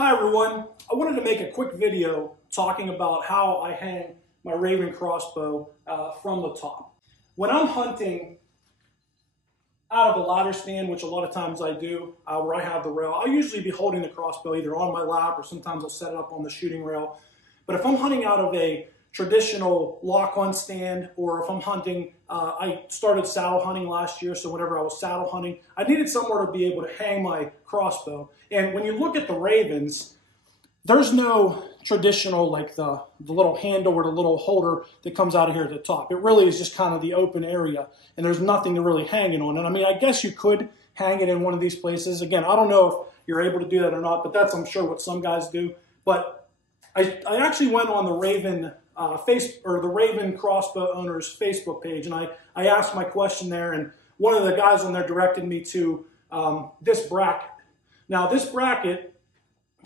Hi everyone, I wanted to make a quick video talking about how I hang my Ravin crossbow from the top. When I'm hunting out of a ladder stand, which a lot of times I do, where I have the rail, I'll usually be holding the crossbow either on my lap or sometimes I'll set it up on the shooting rail. But if I'm hunting out of a traditional lock-on stand, or if I'm hunting, I started saddle hunting last year, so whenever I was saddle hunting, I needed somewhere to be able to hang my crossbow. And when you look at the Ravins, there's no traditional, like the little handle or the little holder that comes out of here at the top. It really is just kind of the open area, and there's nothing to really hang it on. And I mean, I guess you could hang it in one of these places. Again, I don't know if you're able to do that or not, but that's, I'm sure, what some guys do. But I actually went on the Ravin the Ravin Crossbow owners Facebook page, and I asked my question there, and one of the guys on there directed me to this bracket. Now, this bracket,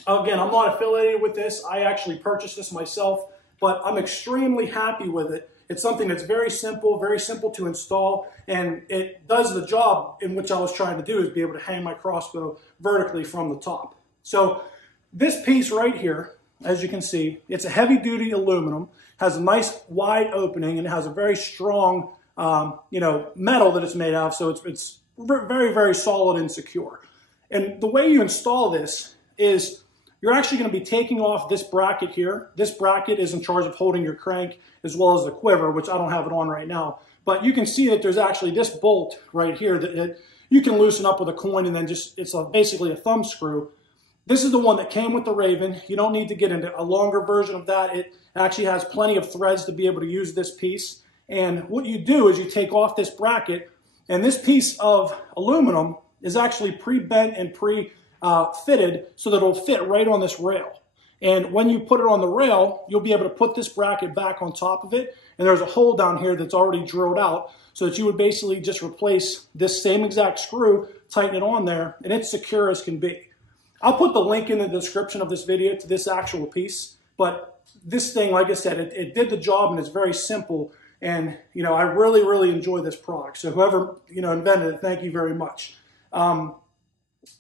again, I'm not affiliated with this. I actually purchased this myself, but I'm extremely happy with it. It's something that's very simple to install, and it does the job in which I was trying to do, is be able to hang my crossbow vertically from the top. So this piece right here, as you can see, it's a heavy-duty aluminum, has a nice wide opening, and it has a very strong, metal that it's made out of, so it's very, very solid and secure. And the way you install this is you're actually going to be taking off this bracket here. This bracket is in charge of holding your crank as well as the quiver, which I don't have it on right now. But you can see that there's actually this bolt right here that you can loosen up with a coin, and then it's basically a thumb screw. This is the one that came with the Ravin. You don't need to get into a longer version of that. It actually has plenty of threads to be able to use this piece. And what you do is you take off this bracket, and this piece of aluminum is actually pre-bent and pre-fitted so that it'll fit right on this rail. And when you put it on the rail, you'll be able to put this bracket back on top of it, and there's a hole down here that's already drilled out so that you would basically just replace this same exact screw, tighten it on there, and it's secure as can be. I'll put the link in the description of this video to this actual piece, but this thing, like I said, it did the job, and it's very simple, and I really, really enjoy this product. So whoever invented it, thank you very much.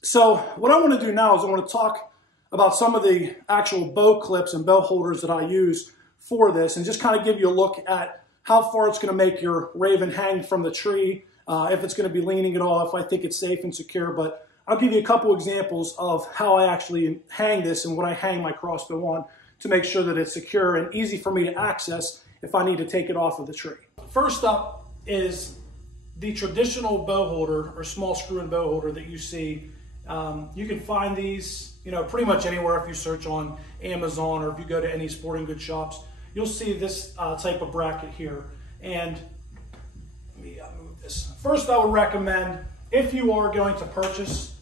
So what I want to do now is I want to talk about some of the actual bow clips and bow holders that I use for this, and just kind of give you a look at how far it's going to make your Ravin hang from the tree, if it's going to be leaning at all, if I think it's safe and secure. But I'll give you a couple examples of how I actually hang this and what I hang my crossbow on to make sure that it's secure and easy for me to access if I need to take it off of the tree. First up is the traditional bow holder or small screw-in bow holder that you see. You can find these, pretty much anywhere. If you search on Amazon or if you go to any sporting goods shops, you'll see this type of bracket here. And let me move this. First, I would recommend, if you are going to purchase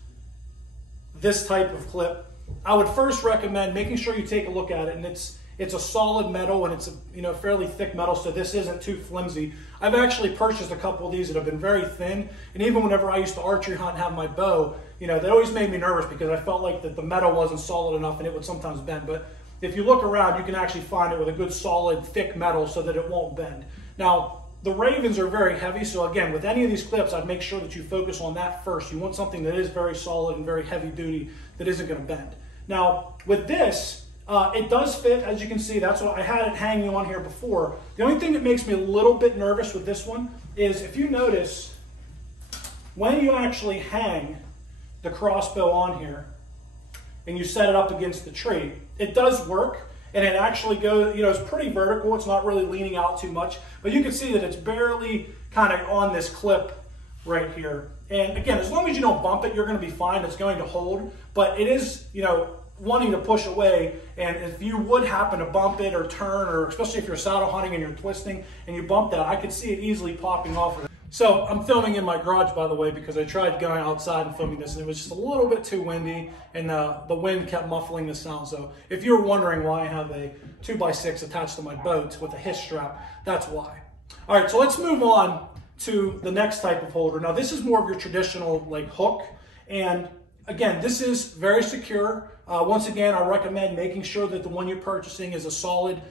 this type of clip, I would first recommend making sure you take a look at it, and it's a solid metal, and it's a fairly thick metal, so this isn't too flimsy. I've actually purchased a couple of these that have been very thin, and even whenever I used to archery hunt and have my bow, they always made me nervous because I felt like that the metal wasn't solid enough and it would sometimes bend. But if you look around, you can actually find it with a good solid thick metal so that it won't bend. Now, the Ravins are very heavy, so again, with any of these clips, I'd make sure that you focus on that first. You want something that is very solid and very heavy duty that isn't going to bend. Now, with this, it does fit, as you can see. That's what I had it hanging on here before. The only thing that makes me a little bit nervous with this one is, if you notice, when you actually hang the crossbow on here and you set it up against the tree, it does work, and it actually goes, it's pretty vertical. It's not really leaning out too much, but you can see that it's barely kind of on this clip right here. And again, as long as you don't bump it, you're going to be fine. It's going to hold, but it is, wanting to push away, and if you would happen to bump it or turn, or especially if you're saddle hunting and you're twisting and you bump that, I could see it easily popping off. So I'm filming in my garage, by the way, because I tried going outside and filming this, and it was just a little bit too windy, and the wind kept muffling the sound. So if you're wondering why I have a 2x6 attached to my boat with a hiss strap, that's why. All right, so let's move on to the next type of holder. Now, this is more of your traditional hook, and again, this is very secure. Once again, I recommend making sure that the one you're purchasing is a solid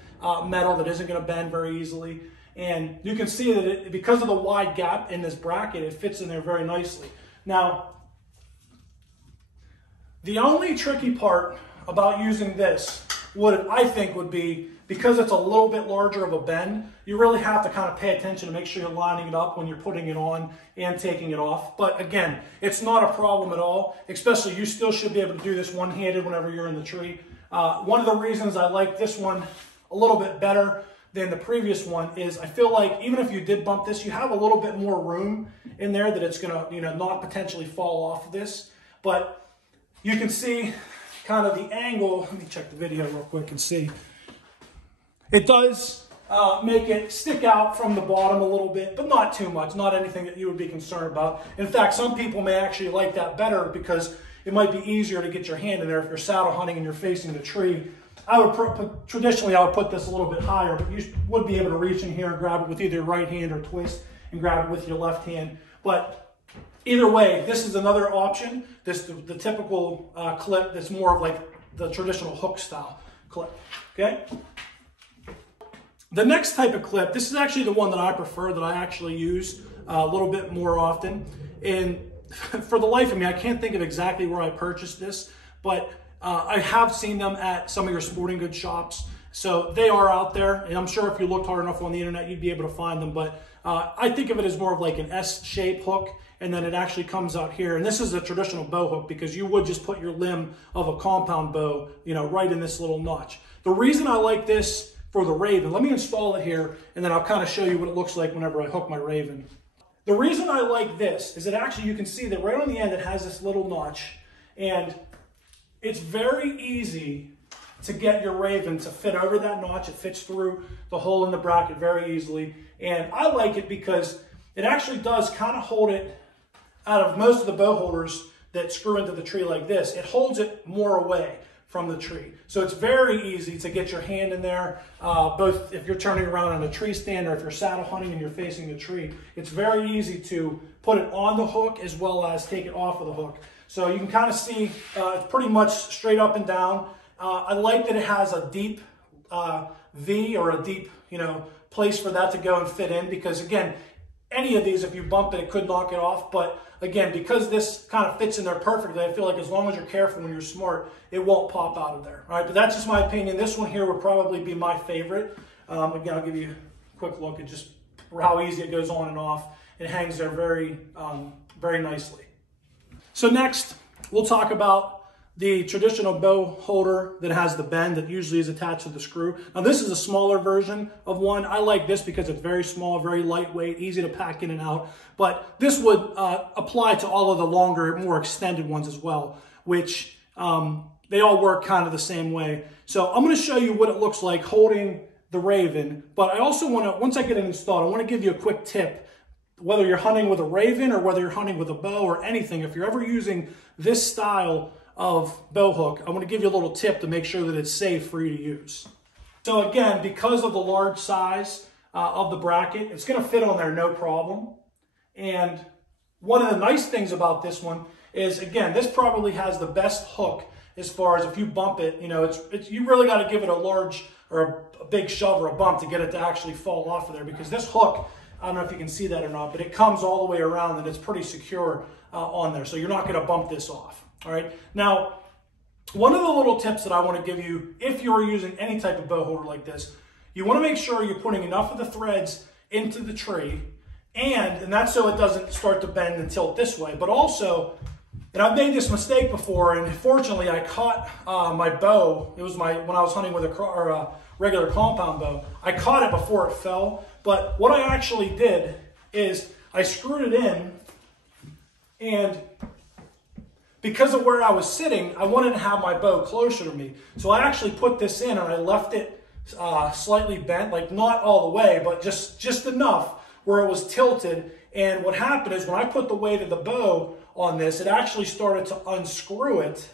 metal that isn't going to bend very easily. And you can see that because of the wide gap in this bracket, it fits in there very nicely. Now, the only tricky part about using this, what I think would be, because it's a little bit larger of a bend, you really have to kind of pay attention to make sure you're lining it up when you're putting it on and taking it off. But again, it's not a problem at all, especially you still should be able to do this one-handed whenever you're in the tree. One of the reasons I like this one a little bit better than the previous one is I feel like even if you did bump this, you have a little bit more room in there that it's gonna, not potentially fall off of this. But you can see kind of the angle. Let me check the video real quick and see. It does make it stick out from the bottom a little bit, but not too much, not anything that you would be concerned about. In fact, some people may actually like that better because it might be easier to get your hand in there if you're saddle hunting and you're facing the tree. Traditionally, I would put this a little bit higher, but you would be able to reach in here and grab it with either your right hand or twist and grab it with your left hand. But either way, this is another option. The typical clip that's more of like the traditional hook style clip, okay? The next type of clip, this is actually the one that I prefer, that I actually use a little bit more often. And for the life of me, I can't think of exactly where I purchased this, but I have seen them at some of your sporting goods shops. So they are out there, and I'm sure if you looked hard enough on the internet, you'd be able to find them. But I think of it as more of like an S-shaped hook, and then it actually comes out here. And this is a traditional bow hook because you would just put your limb of a compound bow, right in this little notch. The reason I like this for the Ravin, let me install it here, and then I'll kind of show you what it looks like whenever I hook my Ravin. The reason I like this is that actually you can see that right on the end it has this little notch, and it's very easy to get your Ravin to fit over that notch. It fits through the hole in the bracket very easily. And I like it because it actually does kind of hold it out of most of the bow holders that screw into the tree like this. It holds it more away from the tree. So it's very easy to get your hand in there, both if you're turning around on a tree stand or if you're saddle hunting and you're facing the tree. It's very easy to put it on the hook as well as take it off of the hook. So you can kind of see it's pretty much straight up and down. I like that it has a deep V or a deep, place for that to go and fit in, because again, any of these, if you bump it, it could knock it off. But again, because this kind of fits in there perfectly, I feel like as long as you're careful and you're smart, it won't pop out of there. All right, but that's just my opinion. This one here would probably be my favorite. Again, I'll give you a quick look at just how easy it goes on and off. It hangs there very, very nicely. So next, we'll talk about the traditional bow holder that has the bend that usually is attached to the screw. Now this is a smaller version of one. I like this because it's very small, very lightweight, easy to pack in and out. But this would apply to all of the longer, more extended ones as well, which they all work kind of the same way. So I'm going to show you what it looks like holding the Ravin. But I also want to, once I get it installed, I want to give you a quick tip. Whether you're hunting with a Ravin or whether you're hunting with a bow or anything, if you're ever using this style of bow hook, I want to give you a little tip to make sure that it's safe for you to use. So again, because of the large size of the bracket, it's going to fit on there no problem. And one of the nice things about this one is, again, this probably has the best hook as far as if you bump it, you really got to give it a large or a big shove or a bump to get it to actually fall off of there, because this hook, I don't know if you can see that or not, but it comes all the way around and it's pretty secure on there. So you're not going to bump this off. All right. Now, one of the little tips that I want to give you, if you're using any type of bow holder like this, you want to make sure you're putting enough of the threads into the tree, and that's so it doesn't start to bend and tilt this way. But also, and I've made this mistake before, and fortunately I caught my bow. It was when I was hunting with a regular compound bow. I caught it before it fell. But what I actually did is I screwed it in, and because of where I was sitting, I wanted to have my bow closer to me. So I actually put this in and I left it slightly bent, like not all the way, but just enough where it was tilted. And what happened is when I put the weight of the bow on this, it actually started to unscrew it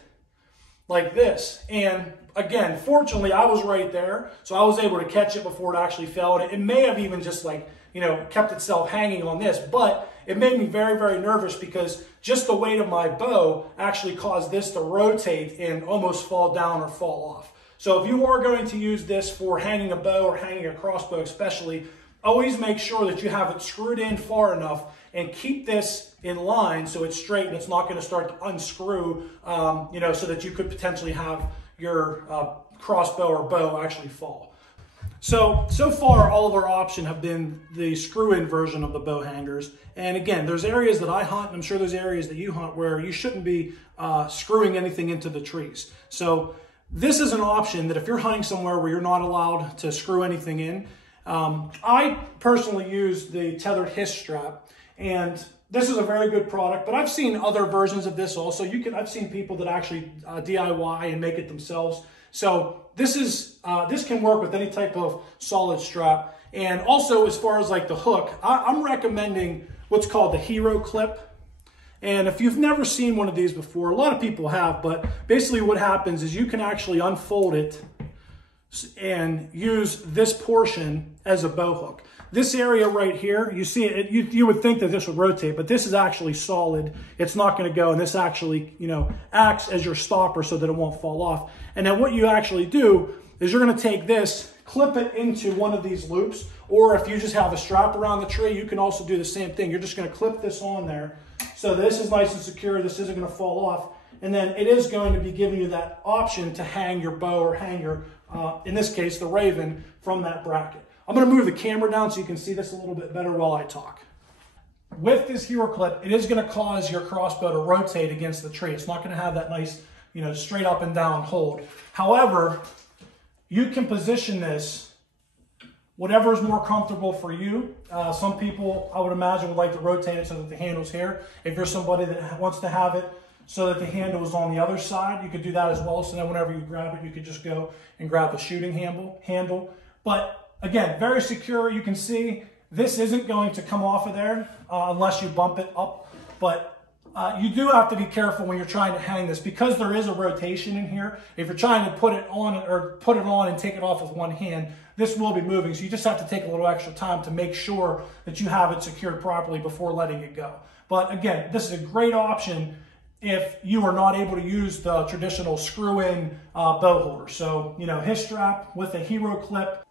like this. And again, fortunately, I was right there, so I was able to catch it before it actually fell. And it may have even just kept itself hanging on this, but it made me very, very nervous because just the weight of my bow actually caused this to rotate and almost fall down or fall off. So if you are going to use this for hanging a bow or hanging a crossbow especially, always make sure that you have it screwed in far enough and keep this in line so it's straight and it's not going to start to unscrew, so that you could potentially have, your crossbow or bow actually fall. So far, all of our options have been the screw-in version of the bow hangers. And again, there's areas that I hunt, and I'm sure there's areas that you hunt where you shouldn't be screwing anything into the trees. So this is an option that if you're hunting somewhere where you're not allowed to screw anything in, I personally use the tethered hiss strap, and this is a very good product, but I've seen other versions of this also. I've seen people that actually DIY and make it themselves. So this can work with any type of solid strap. And also, as far as like the hook, I'm recommending what's called the Hero Clip. And if you've never seen one of these before, a lot of people have, but basically what happens is you can actually unfold it and use this portion as a bow hook. This area right here, you see it, you would think that this would rotate, but this is actually solid. It's not going to go, and this actually, acts as your stopper so that it won't fall off. And then what you actually do is you're going to take this, clip it into one of these loops, or if you just have a strap around the tree, you can also do the same thing. You're just going to clip this on there. So this is nice and secure. This isn't going to fall off. And then it is going to be giving you that option to hang your bow or hang your, in this case, the Raven from that bracket. I'm going to move the camera down so you can see this a little bit better while I talk. With this Hero Clip, it is going to cause your crossbow to rotate against the tree. It's not going to have that nice, straight up and down hold. However, you can position this whatever is more comfortable for you. Some people, I would imagine, would like to rotate it so that the handle's here. If you're somebody that wants to have it so that the handle is on the other side, you could do that as well. So then whenever you grab it, you could just go and grab the shooting handle. But again, very secure. You can see this isn't going to come off of there unless you bump it up. But you do have to be careful when you're trying to hang this because there is a rotation in here. If you're trying to put it on and take it off with one hand, this will be moving. So you just have to take a little extra time to make sure that you have it secured properly before letting it go. But again, this is a great option if you are not able to use the traditional screw-in bow holder. So, hiss strap with a Hero Clip.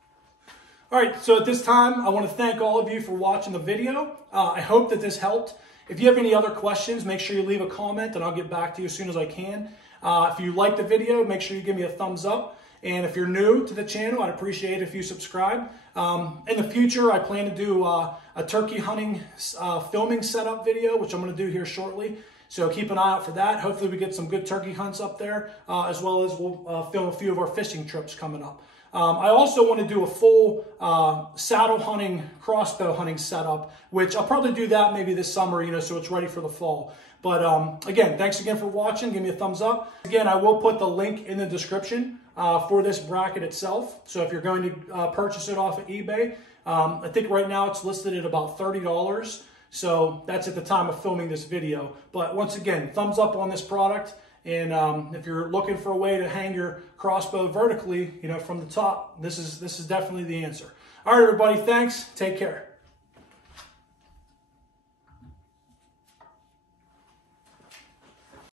All right, so at this time, I want to thank all of you for watching the video. I hope that this helped. If you have any other questions, make sure you leave a comment and I'll get back to you as soon as I can. If you like the video, make sure you give me a thumbs up. And if you're new to the channel, I'd appreciate it if you subscribe. In the future, I plan to do a turkey hunting filming setup video, which I'm going to do here shortly. So keep an eye out for that. Hopefully we get some good turkey hunts up there, as well as we'll film a few of our fishing trips coming up. I also want to do a full saddle hunting, crossbow hunting setup, which I'll probably do that maybe this summer, so it's ready for the fall. But again, thanks again for watching. Give me a thumbs up. Again, I will put the link in the description for this bracket itself. So if you're going to purchase it off of eBay, I think right now it's listed at about $30. So that's at the time of filming this video. But once again, thumbs up on this product. And if you're looking for a way to hang your crossbow vertically, from the top, this is definitely the answer. All right, everybody, thanks. Take care.